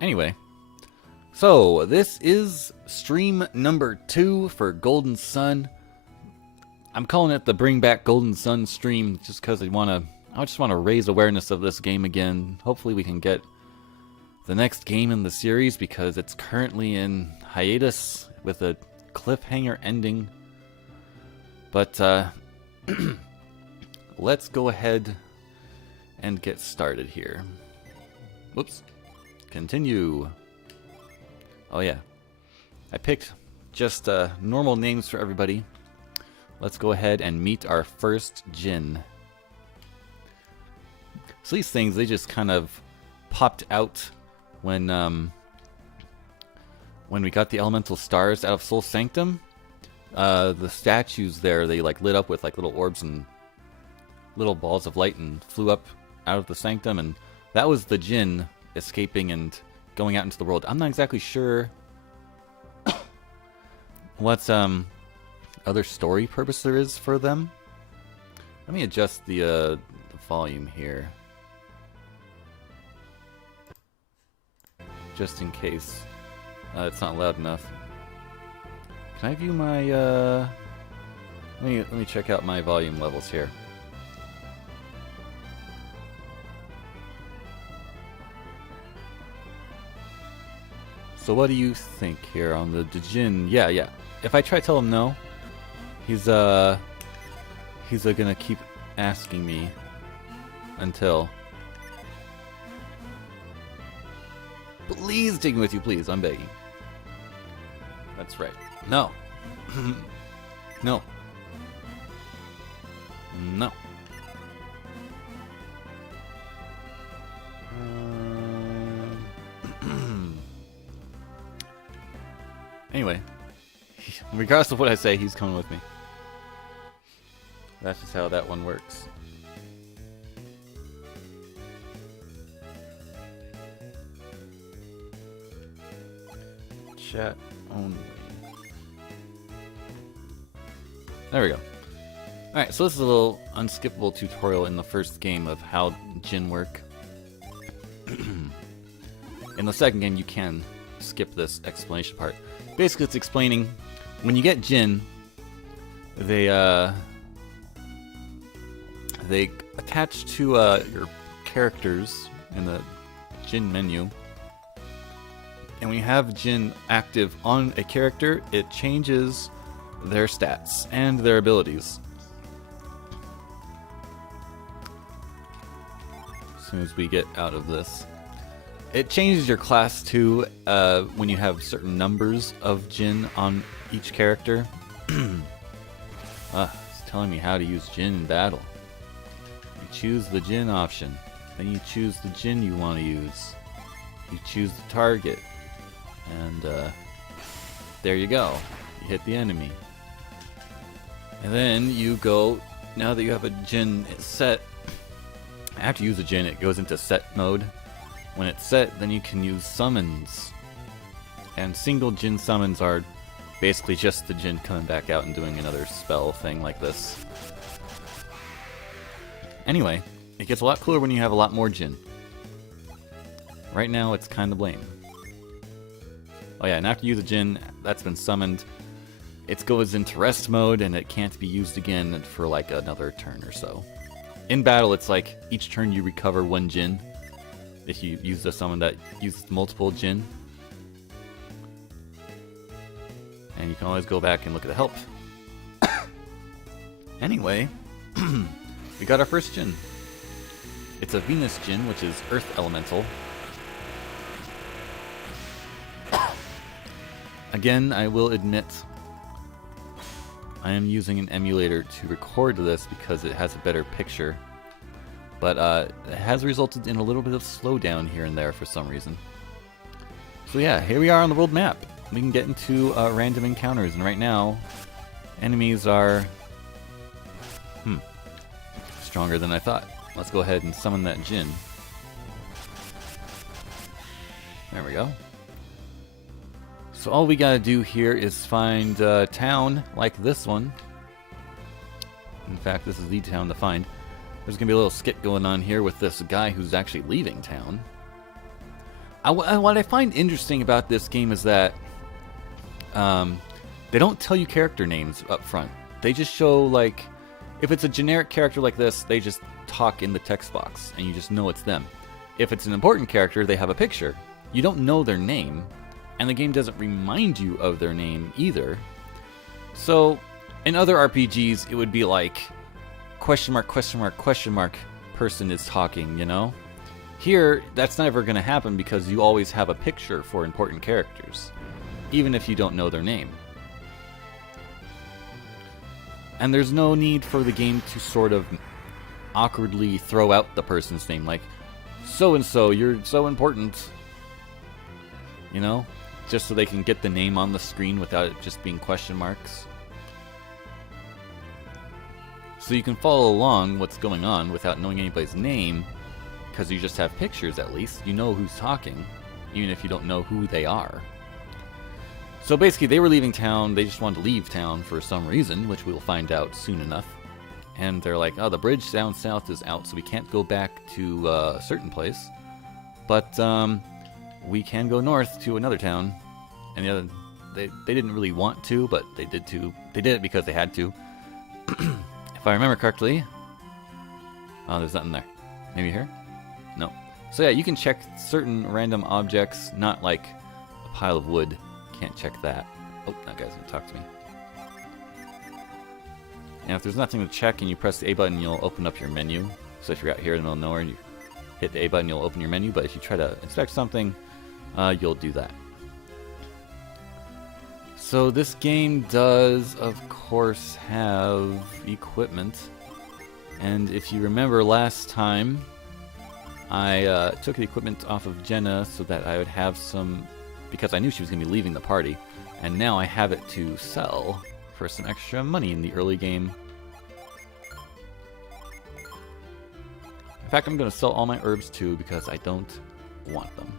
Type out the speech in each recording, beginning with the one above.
Anyway, so this is stream number 2 for Golden Sun. I'm calling it the Bring Back Golden Sun stream just because I just want to raise awareness of this game again. Hopefully we can get the next game in the series because it's currently in hiatus with a cliffhanger ending. But let's go ahead and get started here. Whoops. Continue. Oh yeah. I picked just normal names for everybody. Let's go ahead and meet our first Jinn. So these things, they just kind of popped out when we got the elemental stars out of Soul Sanctum. The statues there, they like lit up with like little orbs and little balls of light and flew up out of the sanctum, and that was the Jinn escaping and going out into the world. I'm not exactly sure what other story purpose there is for them. Let me adjust the volume here, just in case it's not loud enough. Can I view my let me check out my volume levels here. So what do you think here on the Jinn? Yeah. If I try to tell him no, he's gonna keep asking me until. Please take me with you, please. I'm begging. That's right. No. No. No. Anyway, regardless of what I say, he's coming with me. That's just how that one works. Chat only. There we go. Alright, so this is a little unskippable tutorial in the first game of how Jinn work. In the second game, you can skip this explanation part. Basically, it's explaining when you get Jinn, they attach to your characters in the Jinn menu. And when you have Jinn active on a character, it changes their stats and their abilities. As soon as we get out of this. It changes your class too when you have certain numbers of Jinn on each character. It's telling me how to use Jinn in battle. You choose the Jinn option. Then you choose the Jinn you want to use. You choose the target. And there you go. You hit the enemy. And then you go, now that you have a Jinn set, after you use a Jinn, it goes into set mode. When it's set, then you can use summons. And single Jinn summons are basically just the Jinn coming back out and doing another spell thing like this. Anyway, it gets a lot cooler when you have a lot more Jinn. Right now, it's kind of lame. Oh yeah, and after you use a Jinn that's been summoned, it goes into rest mode and it can't be used again for like another turn or so. In battle, it's like each turn you recover one Jinn. If you use a summon that uses multiple Jinn. And you can always go back and look at the help. Anyway, we got our first Jinn. It's a Venus Jinn, which is Earth Elemental. Again, I will admit, I am using an emulator to record this because it has a better picture. But it has resulted in a little bit of slowdown here and there for some reason. So yeah, here we are on the world map. We can get into random encounters, and right now, enemies are stronger than I thought. Let's go ahead and summon that Jinn. There we go. So all we gotta do here is find a town like this one. In fact, this is the town to find. There's gonna be a little skit going on here with this guy who's actually leaving town. What I find interesting about this game is that they don't tell you character names up front. They just show, like, if it's a generic character like this, they just talk in the text box, and you just know it's them. If it's an important character, they have a picture. You don't know their name, and the game doesn't remind you of their name either. So, in other RPGs, it would be like, question mark, question mark, question mark, person is talking, you know? Here, that's never going to happen because you always have a picture for important characters, even if you don't know their name. And there's no need for the game to sort of awkwardly throw out the person's name, like, so-and-so, you're so important. You know? Just so they can get the name on the screen without it just being question marks. So you can follow along what's going on without knowing anybody's name, because you just have pictures at least. You know who's talking, even if you don't know who they are. So basically, they were leaving town. They just wanted to leave town for some reason, which we'll find out soon enough. And they're like, oh, the bridge down south is out, so we can't go back to a certain place. But we can go north to another town. And the other, they didn't really want to, but they did to. They did it because they had to. If I remember correctly. Oh, there's nothing there. Maybe here? No. So yeah, you can check certain random objects, not like a pile of wood. Can't check that. Oh, that guy's gonna talk to me. Now, if there's nothing to check and you press the A button, you'll open up your menu. So if you're out here in the middle of nowhere and you hit the A button, you'll open your menu. But if you try to inspect something, you'll do that. So this game does, of course, have equipment. And if you remember last time, I took the equipment off of Jenna so that I would have some, because I knew she was going to be leaving the party. And now I have it to sell for some extra money in the early game. In fact, I'm going to sell all my herbs too because I don't want them.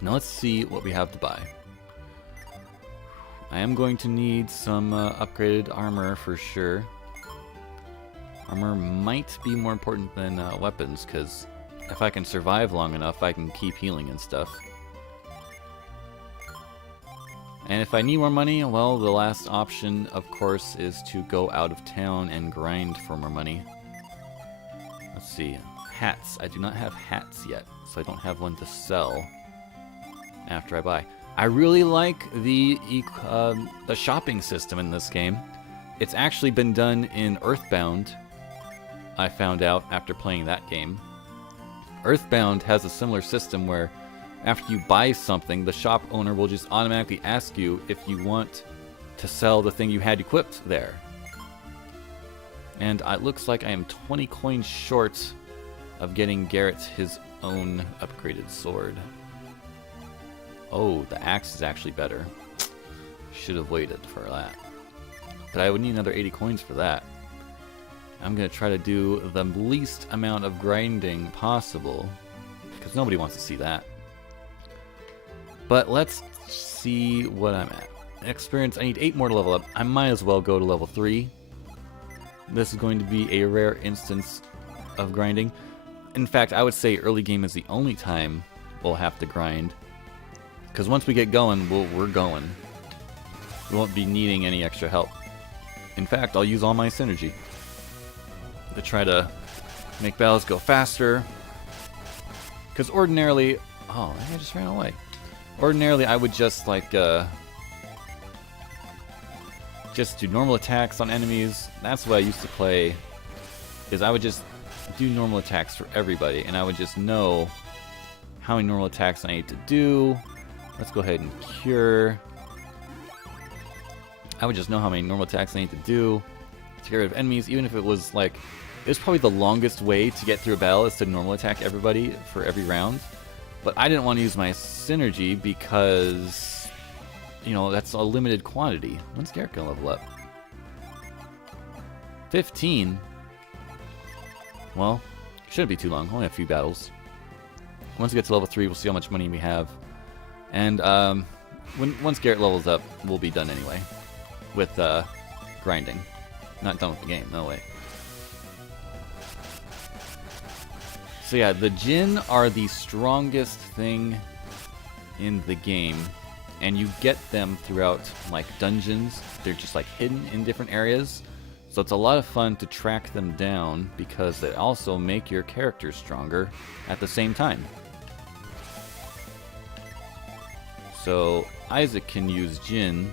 Now let's see what we have to buy. I am going to need some upgraded armor for sure. Armor might be more important than weapons, because if I can survive long enough, I can keep healing and stuff. And if I need more money, well, the last option, of course, is to go out of town and grind for more money. Let's see. Hats. I do not have hats yet, so I don't have one to sell after I buy. I really like the shopping system in this game. It's actually been done in Earthbound, I found out after playing that game. Earthbound has a similar system where after you buy something, the shop owner will just automatically ask you if you want to sell the thing you had equipped there. And it looks like I am 20 coins short of getting Garrett his own upgraded sword. Oh, the axe is actually better. Should have waited for that. But I would need another 80 coins for that. I'm going to try to do the least amount of grinding possible, because nobody wants to see that. But let's see what I'm at. Experience, I need 8 more to level up. I might as well go to level 3. This is going to be a rare instance of grinding. In fact, I would say early game is the only time we'll have to grind. Because once we get going, we're going. We won't be needing any extra help. In fact, I'll use all my synergy to try to make battles go faster. Because ordinarily... Oh, I just ran away. Ordinarily, I would just, like, just do normal attacks on enemies. That's what I used to play, is I would just do normal attacks for everybody, and I would just know how many normal attacks I need to do. Let's go ahead and cure. I would just know how many normal attacks I need to do to get rid of enemies, even if it was, like, it's probably the longest way to get through a battle is to normal attack everybody for every round. But I didn't want to use my synergy because, you know, that's a limited quantity. When's Garrett gonna level up? 15? Well, shouldn't be too long. Only a few battles. Once we get to level 3, we'll see how much money we have. And once Garrett levels up, we'll be done anyway with grinding. Not done with the game, no way. So yeah, the Jinn are the strongest thing in the game, and you get them throughout like dungeons. They're just like hidden in different areas, so it's a lot of fun to track them down because they also make your character stronger at the same time. So Isaac can use Jinn.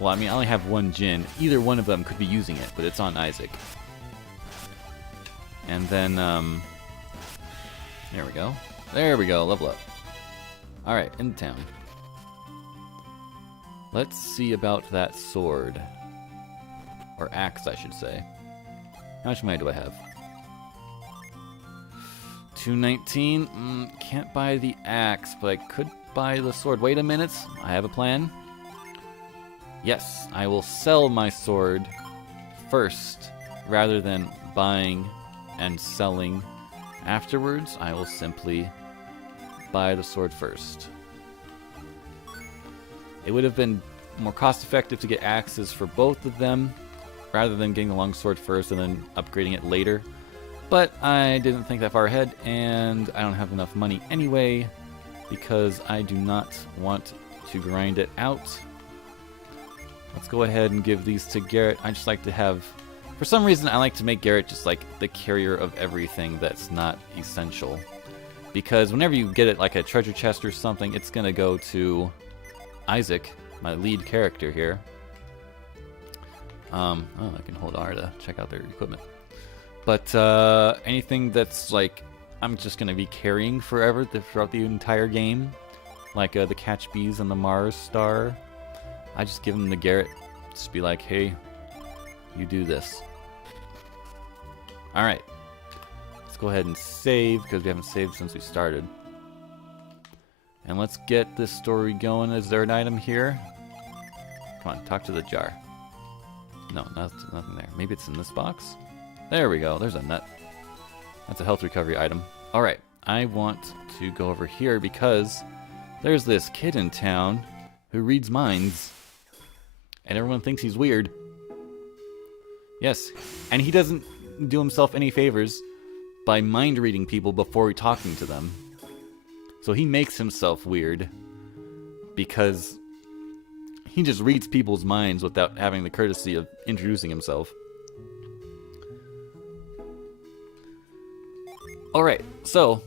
Well, I mean, I only have one Jinn. Either one of them could be using it, but it's on Isaac. And then, there we go. There we go, level up. Alright, in town. Let's see about that sword. Or axe, I should say. How much money do I have? 219. Can't buy the axe, but I could buy the sword. Wait a minute, I have a plan. Yes, I will sell my sword first, rather than buying and selling afterwards. I will simply buy the sword first. It would have been more cost effective to get axes for both of them rather than getting the longsword first and then upgrading it later. But I didn't think that far ahead, and I don't have enough money anyway because I do not want to grind it out. Let's go ahead and give these to Garrett. I just like to have... For some reason, I like to make Garrett just like the carrier of everything that's not essential. Because whenever you get it like a treasure chest or something, it's going to go to Isaac, my lead character here. Oh, I can hold R to check out their equipment. But anything that's like, I'm just going to be carrying forever throughout the entire game. Like the Catch Bees and the Mars Star. I just give them to Garrett. Just be like, hey, you do this. Alright. Let's go ahead and save, because we haven't saved since we started. And let's get this story going. Is there an item here? Come on, talk to the jar. No, nothing there. Maybe it's in this box? There we go, there's a nut. That's a health recovery item. Alright, I want to go over here because there's this kid in town who reads minds. And everyone thinks he's weird. Yes, and he doesn't do himself any favors by mind reading people before talking to them. So he makes himself weird because he just reads people's minds without having the courtesy of introducing himself. Alright, so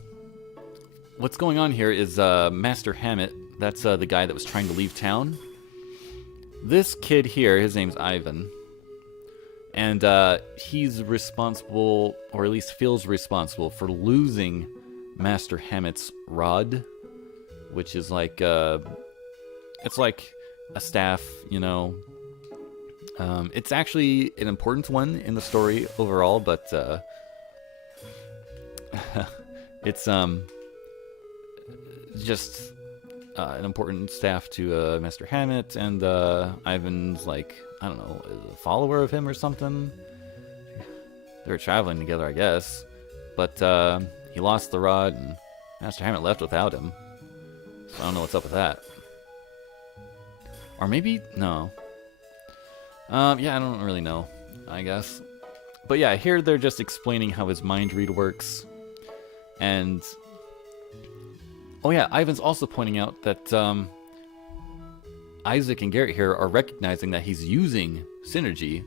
what's going on here is Master Hammett, that's the guy that was trying to leave town. This kid here, his name's Ivan. And he's responsible, or at least feels responsible, for losing Master Hammett's rod, which is like, it's like a staff, you know. It's actually an important one in the story overall, but it's just an important staff to Master Hammett, and Ivan's like, I don't know, a follower of him or something. They were traveling together, I guess. But he lost the rod, and Master Hammett left without him. So I don't know what's up with that. Or maybe, no. Yeah, I don't really know, I guess. But yeah, here they're just explaining how his mind read works. And... oh yeah, Ivan's also pointing out that Isaac and Garrett here are recognizing that he's using synergy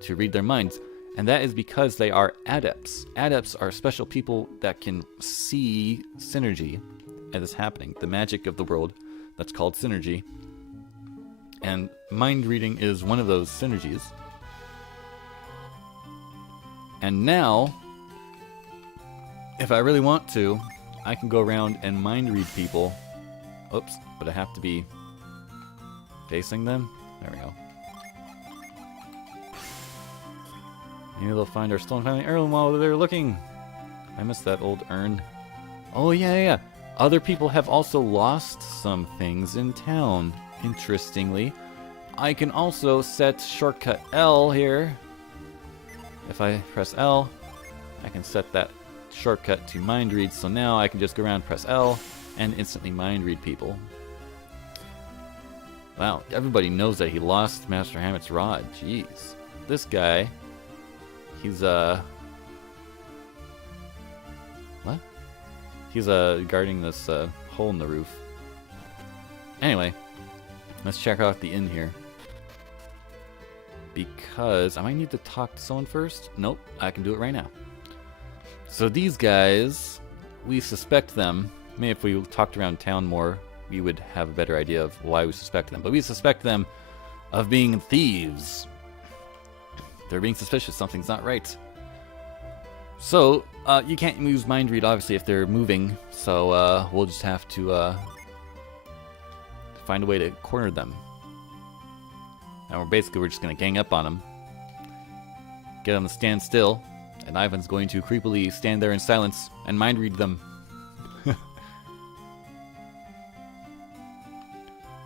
to read their minds. And that is because they are adepts. Adepts are special people that can see synergy as it's happening. The magic of the world that's called synergy. And mind reading is one of those synergies. And now, if I really want to, I can go around and mind read people. Oops, but I have to be facing them. There we go. Maybe they'll find our stolen family heirloom while they're looking. I missed that old urn. Oh yeah. Other people have also lost some things in town. Interestingly, I can also set shortcut L here. If I press L, I can set that shortcut to mind read, so now I can just go around, press L, and instantly mind read people. Wow, everybody knows that he lost Master Hammett's rod. Jeez. This guy, he's He's guarding this hole in the roof. Anyway, let's check out the inn here. Because I might need to talk to someone first. Nope, I can do it right now. So these guys, we suspect them. Maybe if we talked around town more, we would have a better idea of why we suspect them. But we suspect them of being thieves. They're being suspicious. Something's not right. So, you can't use mind read, obviously, if they're moving. So, we'll just have to find a way to corner them. And we're just going to gang up on them. Get them to stand still. And Ivan's going to creepily stand there in silence and mind read them.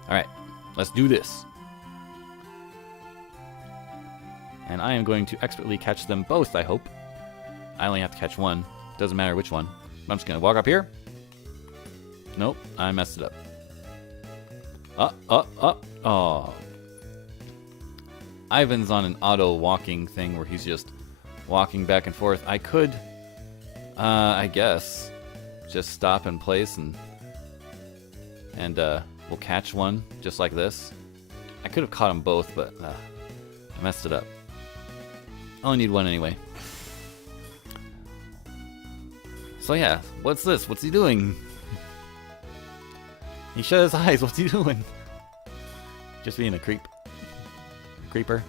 Alright, let's do this. And I am going to expertly catch them both, I hope. I only have to catch one. Doesn't matter which one. I'm just going to walk up here. Nope, I messed it up. Oh. Ivan's on an auto walking thing where he's just walking back and forth. I could, I guess, just stop in place and we'll catch one just like this. I could have caught them both, but I messed it up. I only need one anyway. So yeah, what's this? What's he doing? He shut his eyes. What's he doing? Just being a creeper.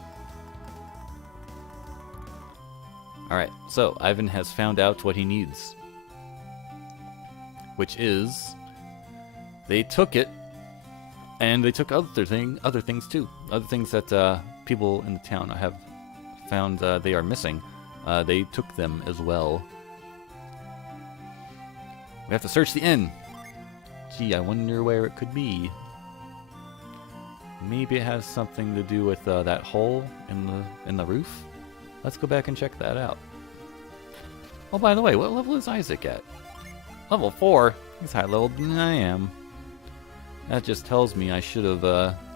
Alright, so Ivan has found out what he needs. Which is, they took it, and they took other things too. Other things that people in the town have found they are missing. They took them as well. We have to search the inn. Gee, I wonder where it could be. Maybe it has something to do with that hole in the roof. Let's go back and check that out. Oh, by the way, what level is Isaac at? Level 4. He's high leveled than I am. That just tells me I should have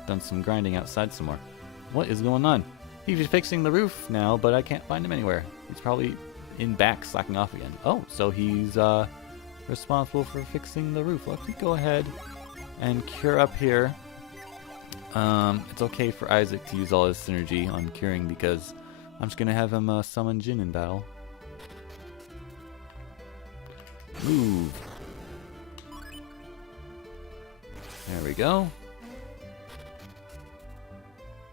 done some grinding outside some more. What is going on? He's fixing the roof now, but I can't find him anywhere. He's probably in back slacking off again. Oh, so he's responsible for fixing the roof. Let me go ahead and cure up here. It's okay for Isaac to use all his synergy on curing because I'm just going to have him summon Jin in battle. Move. There we go.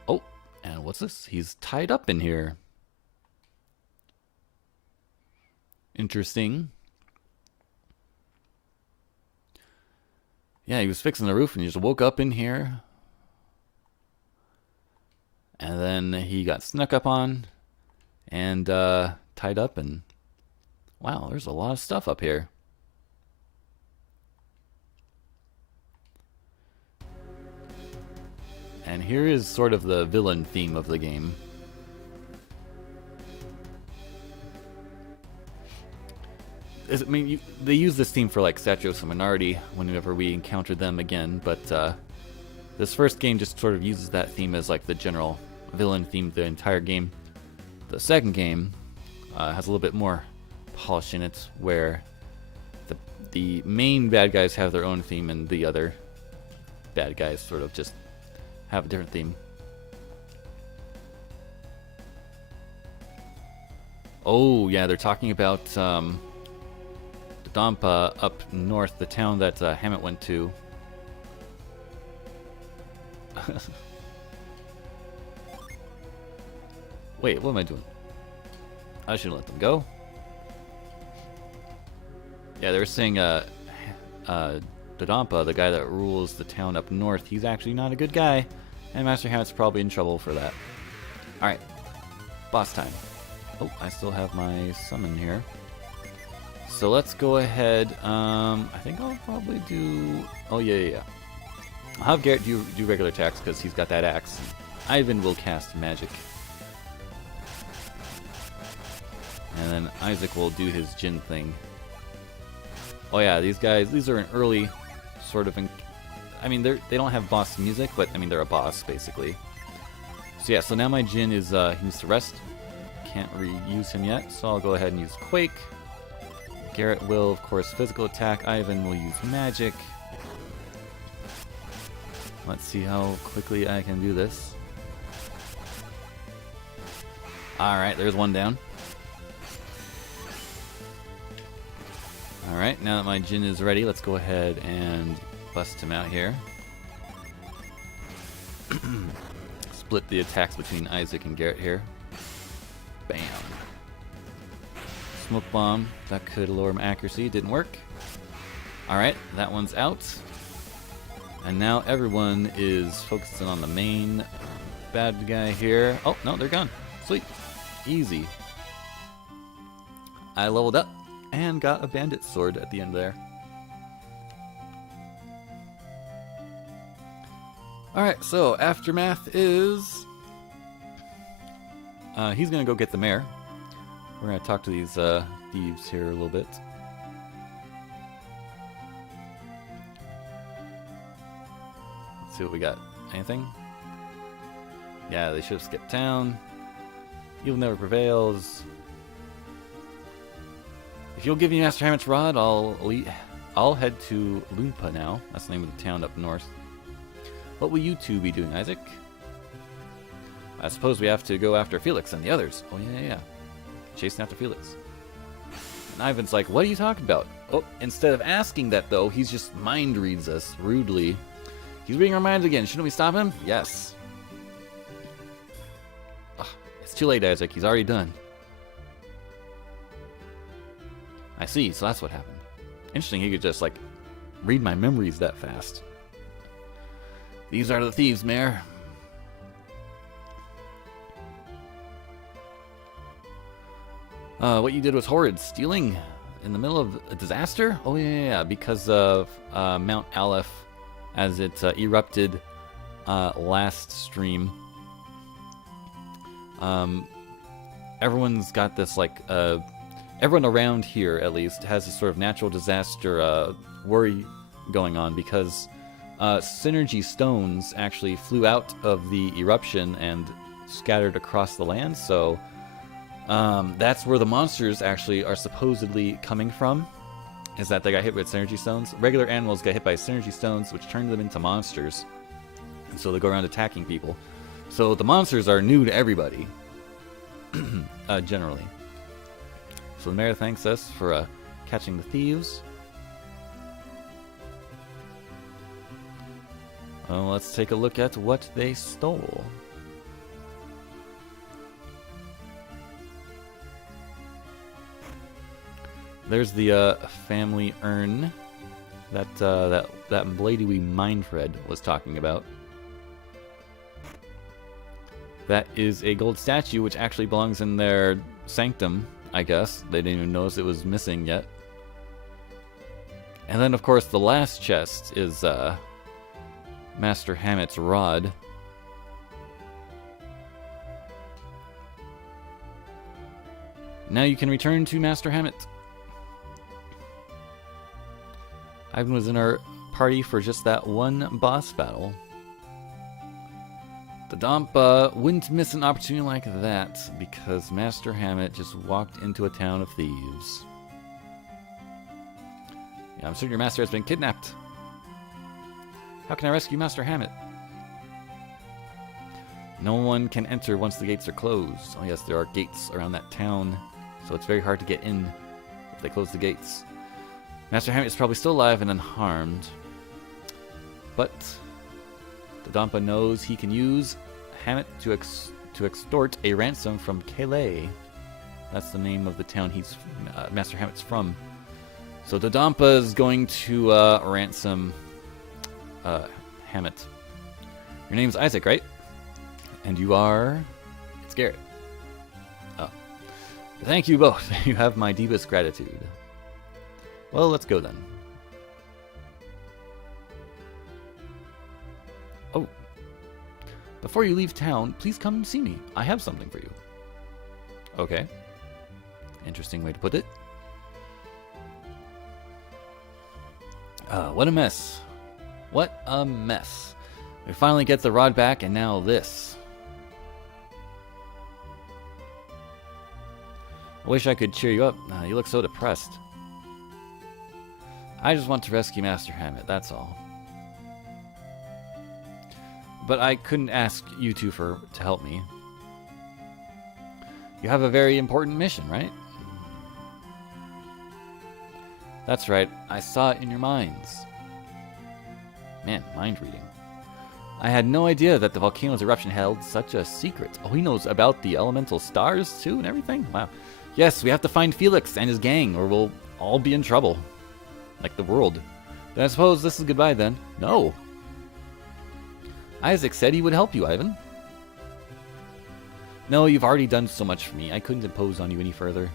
Oh, and what's this? He's tied up in here. Interesting. Yeah, he was fixing the roof and he just woke up in here. And then he got snuck up on and tied up, and wow, there's a lot of stuff up here. And here is sort of the villain theme of the game. I mean, they use this theme for like Satrios and Minority whenever we encounter them again, but this first game just sort of uses that theme as like the general villain theme the entire game. The second game has a little bit more polish in it, where the main bad guys have their own theme and the other bad guys sort of just have a different theme. Oh yeah, they're talking about Dampa up north, the town that Hammett went to. Wait, what am I doing? I should let them go. Yeah, they were saying Dodampa, the guy that rules the town up north, he's actually not a good guy, and Master Hammett's probably in trouble for that. Alright, boss time. Oh, I still have my summon here. So let's go ahead. I think I'll probably do... Oh, yeah. I'll have Garrett do regular attacks because he's got that axe. Ivan will cast magic. And then Isaac will do his Jin thing. Oh yeah, these guys, these are an early sort of... I mean, they don't have boss music, but I mean, they're a boss, basically. So yeah, so now my Jin is, he needs to rest. Can't reuse him yet, so I'll go ahead and use Quake. Garrett will, of course, physical attack. Ivan will use magic. Let's see how quickly I can do this. Alright, there's one down. Alright, now that my Jin is ready, let's go ahead and bust him out here. Split the attacks between Isaac and Garrett here. Bam. Smoke bomb. That could lower my accuracy. Didn't work. Alright, that one's out. And now everyone is focusing on the main bad guy here. Oh, no, they're gone. Sweet. Easy. I leveled up and got a bandit sword at the end there. Alright, so Aftermath is... he's gonna go get the mayor. We're gonna talk to these thieves here a little bit. Let's see what we got. Anything? Yeah, they should have skipped town. Evil never prevails. If you'll give me Master Hammett's rod, I'll head to Lumpa now. That's the name of the town up north. What will you two be doing, Isaac? I suppose we have to go after Felix and the others. Oh, yeah. Chasing after Felix. And Ivan's like, what are you talking about? Oh, instead of asking that, though, he's just mind reads us rudely. He's reading our minds again. Shouldn't we stop him? Yes. Ugh, it's too late, Isaac. He's already done. I see, so that's what happened. Interesting, he could just, like, read my memories that fast. These are the thieves, Mayor. What you did was horrid. Stealing in the middle of a disaster? Oh, yeah. Because of Mount Aleph as it erupted last stream. Everyone's got this, like... everyone around here, at least, has this sort of natural disaster worry going on because... synergy stones actually flew out of the eruption and scattered across the land, so that's where the monsters actually are supposedly coming from, is that they got hit with synergy stones. Regular animals get hit by synergy stones, which turn them into monsters, and so they go around attacking people. So the monsters are new to everybody, generally. So the mayor thanks us for catching the thieves. Well, let's take a look at what they stole. There's the family urn that that lady we Mindfred was talking about. That is a gold statue which actually belongs in their sanctum, I guess. They didn't even notice it was missing yet. And then, of course, the last chest is Master Hammett's rod. Now you can return to Master Hammett. Ivan was in our party for just that one boss battle. The Dompa wouldn't miss an opportunity like that because Master Hammett just walked into a town of thieves. Yeah, I'm certain your master has been kidnapped. How can I rescue Master Hammett? No one can enter once the gates are closed. Oh yes, there are gates around that town, so it's very hard to get in if they close the gates. Master Hammett is probably still alive and unharmed, but the Dompa knows he can use Hammett to extort a ransom from Calais. That's the name of the town he's Master Hammett's from. So the Dompa is going to ransom Hammett. Your name's Isaac, right? And you are... It's Garrett. Oh. Thank you both. You have my deepest gratitude. Well, let's go then. Oh. Before you leave town, please come see me. I have something for you. Okay. Interesting way to put it. What a mess. What a mess. We finally get the rod back, and now this. I wish I could cheer you up. You look so depressed. I just want to rescue Master Hammett, that's all. But I couldn't ask you two to help me. You have a very important mission, right? That's right, I saw it in your minds. Man, mind reading. I had no idea that the volcano's eruption held such a secret. Oh, he knows about the elemental stars too and everything? Wow. Yes, we have to find Felix and his gang or we'll all be in trouble. Like the world. Then I suppose this is goodbye then. No. Isaac said he would help you, Ivan. No, you've already done so much for me. I couldn't impose on you any further.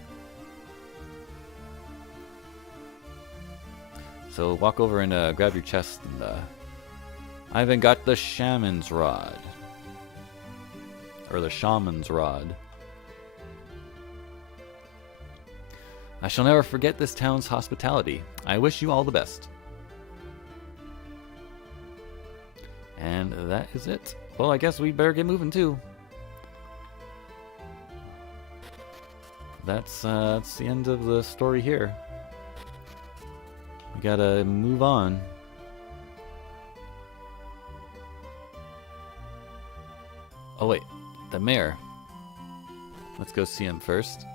So walk over and grab your chest and Ivan got the shaman's rod. Or the shaman's rod. I shall never forget this town's hospitality. I wish you all the best. And that is it. Well, I guess we better get moving too. That's the end of the story here. We gotta move on. Oh wait, the mayor. Let's go see him first.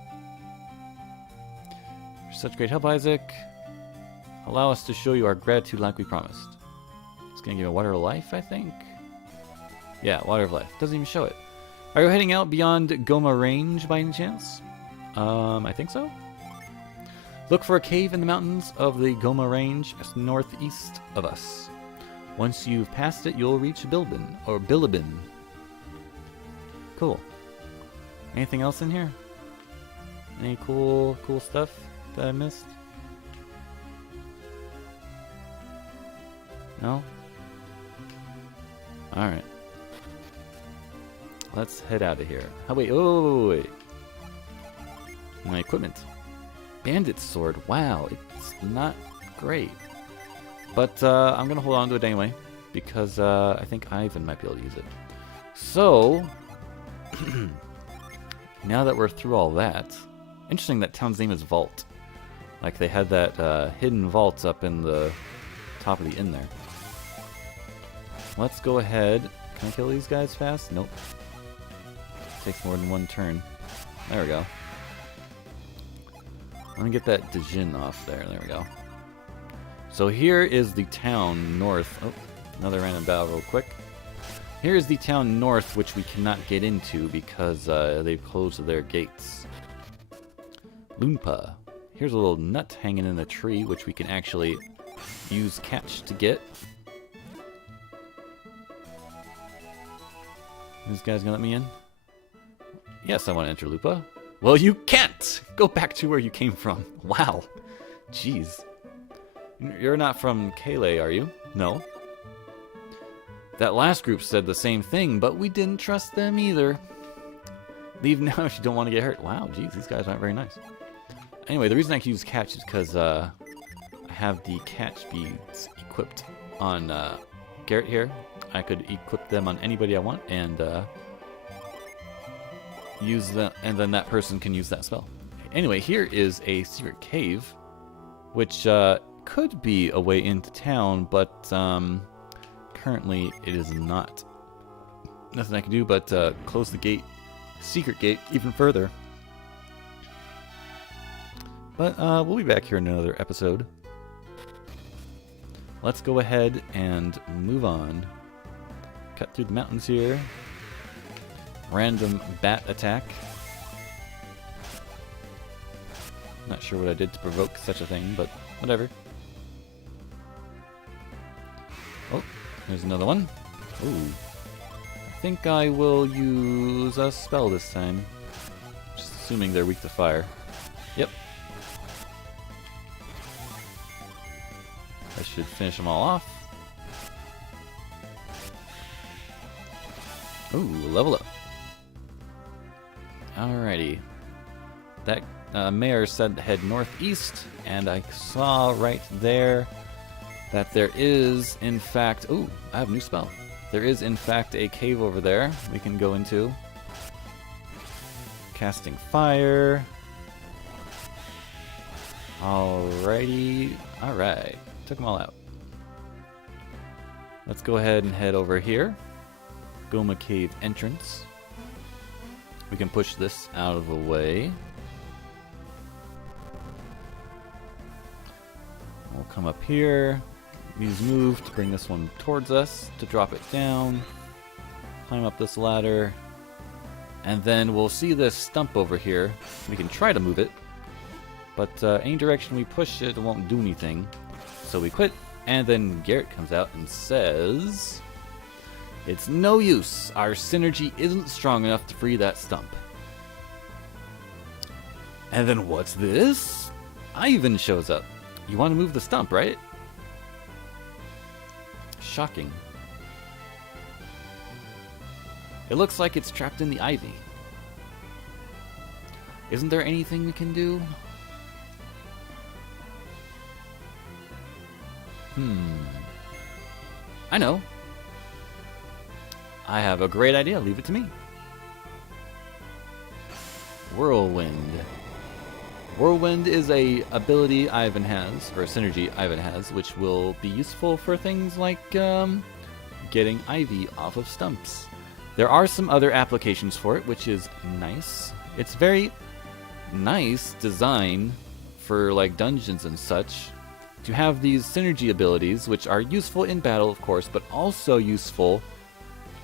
You're such great help, Isaac. Allow us to show you our gratitude like we promised. It's gonna give a water of life, I think. Yeah, water of life. Doesn't even show it. Are you heading out beyond Goma Range by any chance? I think so. Look for a cave in the mountains of the Goma Range northeast of us. Once you've passed it, you'll reach Bilbin, or Bilibin. Cool. Anything else in here? Any cool stuff that I missed? No? Alright. Let's head out of here. Oh, wait. Oh, wait. My equipment. Bandit sword. Wow, it's not great. But I'm going to hold on to it anyway, because I think Ivan might be able to use it. So, now that we're through all that, interesting that town's name is Vault. Like they had that hidden vault up in the top of the inn there. Let's go ahead. Can I kill these guys fast? Nope. Takes more than one turn. There we go. Let me get that Djinn off there. There we go. So here is the town north. Oh, another random battle real quick. Here is the town north, which we cannot get into because they've closed their gates. Loompa. Here's a little nut hanging in the tree, which we can actually use catch to get. This guy's gonna let me in? Yes, I want to enter Lupa. Well, you can't! Go back to where you came from. Wow. Jeez. You're not from Kale, are you? No. That last group said the same thing, but we didn't trust them either. Leave now if you don't want to get hurt. Wow, jeez, these guys aren't very nice. Anyway, the reason I can use catch is because I have the catch beads equipped on Garrett here. I could equip them on anybody I want and use them, and then that person can use that spell. Anyway, here is a secret cave, which could be a way into town, but currently it is not. Nothing I can do but close the gate, secret gate, even further. But we'll be back here in another episode. Let's go ahead and move on. Cut through the mountains here. Random bat attack. Not sure what I did to provoke such a thing, but whatever. Oh, there's another one. Ooh. I think I will use a spell this time. Just assuming they're weak to fire. Yep. That should finish them all off. Ooh, level up. Alrighty. That mayor said to head northeast, and I saw right there that there is, in fact... Ooh, I have a new spell. There is, in fact, a cave over there we can go into. Casting fire. Alrighty. Alright, took them all out. Let's go ahead and head over here. Goma Cave entrance. We can push this out of the way. We'll come up here. Use move to bring this one towards us, to drop it down. Climb up this ladder. And then we'll see this stump over here. We can try to move it. But any direction we push it, it won't do anything. So we quit. And then Garrett comes out and says, "It's no use. Our synergy isn't strong enough to free that stump." And then what's this? Ivan shows up. "You want to move the stump, right?" Shocking. It looks like it's trapped in the ivy. Isn't there anything we can do? I know. I have a great idea. Leave it to me. Whirlwind. Whirlwind is a ability Ivan has, or a synergy Ivan has, which will be useful for things like getting ivy off of stumps. There are some other applications for it, which is nice. It's very nice design for like dungeons and such, to have these synergy abilities, which are useful in battle, of course, but also useful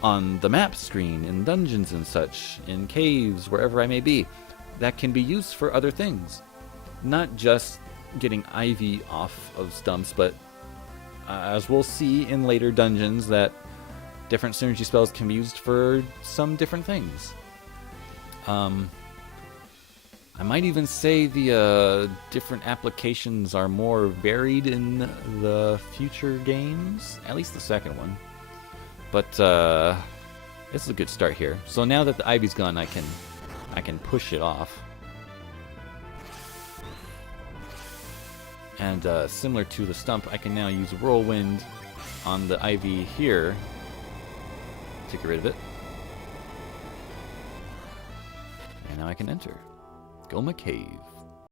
on the map screen, in dungeons and such, in caves, wherever I may be, that can be used for other things. Not just getting ivy off of stumps, but as we'll see in later dungeons, that different synergy spells can be used for some different things. I might even say the different applications are more varied in the future games, at least the second one. But this is a good start here. So now that the ivy's gone, I can push it off. And similar to the stump, I can now use Whirlwind on the ivy here to get rid of it. And now I can enter Goma Cave.